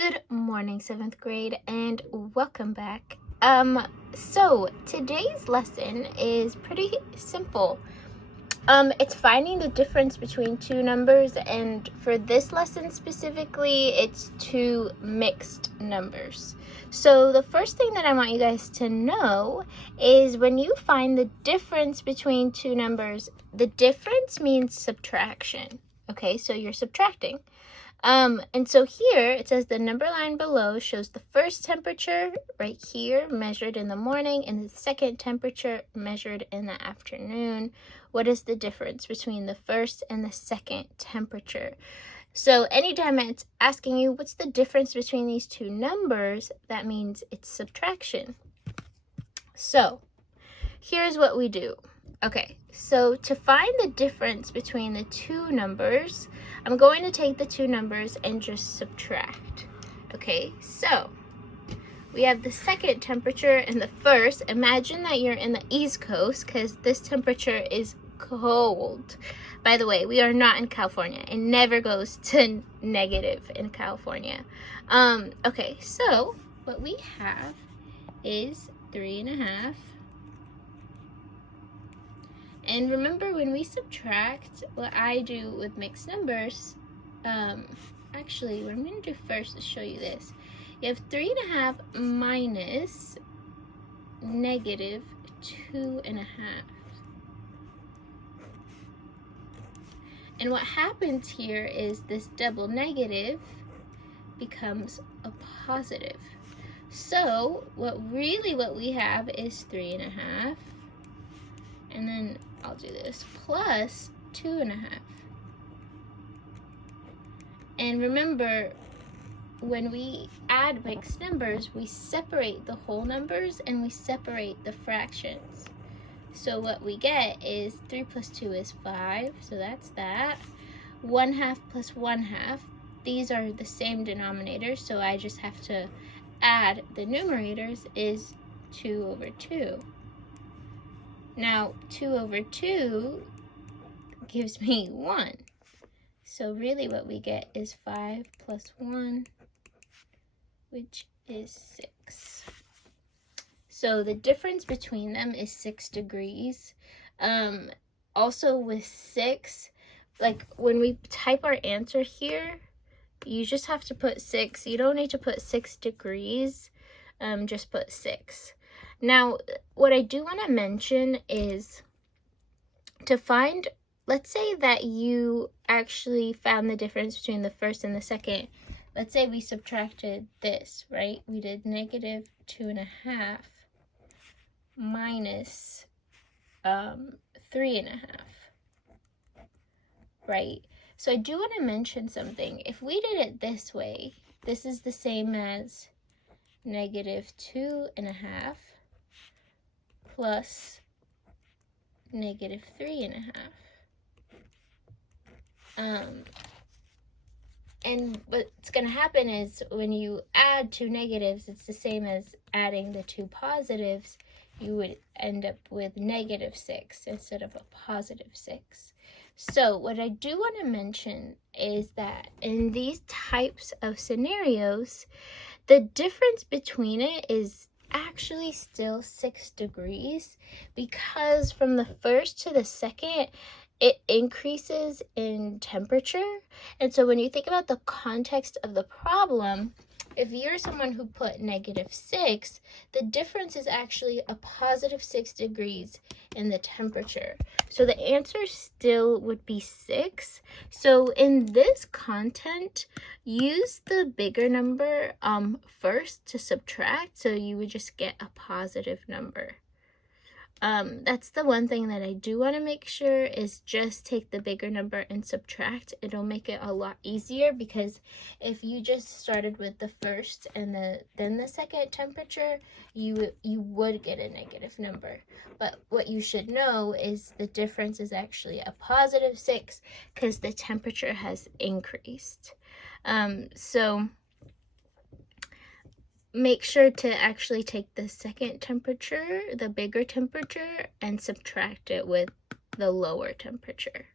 Good morning, 7th grade, and welcome back. So today's lesson is pretty simple. It's finding the difference between two numbers, and for this lesson specifically, it's two mixed numbers. So the first thing that I want you guys to know is when you find the difference between two numbers, the difference means subtraction. Okay, so you're subtracting. And so here it says the number line below shows the first temperature right here measured in the morning and the second temperature measured in the afternoon. What is the difference between the first and the second temperature? So anytime it's asking you what's the difference between these two numbers, that means it's subtraction. So here's what we do. Okay, so to find the difference between the two numbers, I'm going to take the two numbers and just subtract. Okay, so we have the second temperature and the first. Imagine that you're in the East Coast because this temperature is cold. By the way, we are not in California. It never goes to negative in California. Okay, so what we have is 3.5. And remember, when we subtract, what I do with mixed numbers, actually, what I'm going to do first is show you this. You have 3.5 minus negative 2.5. And what happens here is this double negative becomes a positive. So what we have is 3.5. And then I'll do this, plus 2.5. And remember, when we add mixed numbers, we separate the whole numbers and we separate the fractions. So what we get is 3 plus 2 is 5, so that's that. 1/2 plus 1/2, these are the same denominators, so I just have to add the numerators, is 2/2. Now, 2/2 gives me 1. So really what we get is 5 plus 1, which is 6. So the difference between them is 6 degrees. Also with 6, like when we type our answer here, you just have to put 6. You don't need to put 6 degrees, just put 6. Now, what I do want to mention is to find, let's say that you actually found the difference between the first and the second. Let's say we subtracted this, right? We did negative 2.5 minus 3.5, right? So I do want to mention something. If we did it this way, this is the same as negative 2.5 plus negative 3.5. And what's going to happen is when you add two negatives, it's the same as adding the two positives. You would end up with negative 6 instead of a positive 6. So what I do want to mention is that in these types of scenarios, the difference between it is actually still 6 degrees, because from the first to the second, it increases in temperature. And so when you think about the context of the problem, if you're someone who put negative 6, the difference is actually a positive 6 degrees in the temperature. So the answer still would be 6. So in this content, use the bigger number first to subtract, so you would just get a positive number. That's the one thing that I do want to make sure is just take the bigger number and subtract. It'll make it a lot easier, because if you just started with the first and then the second temperature, you would get a negative number. But what you should know is the difference is actually a positive 6 because the temperature has increased. So make sure to actually take the second temperature, the bigger temperature, and subtract it with the lower temperature.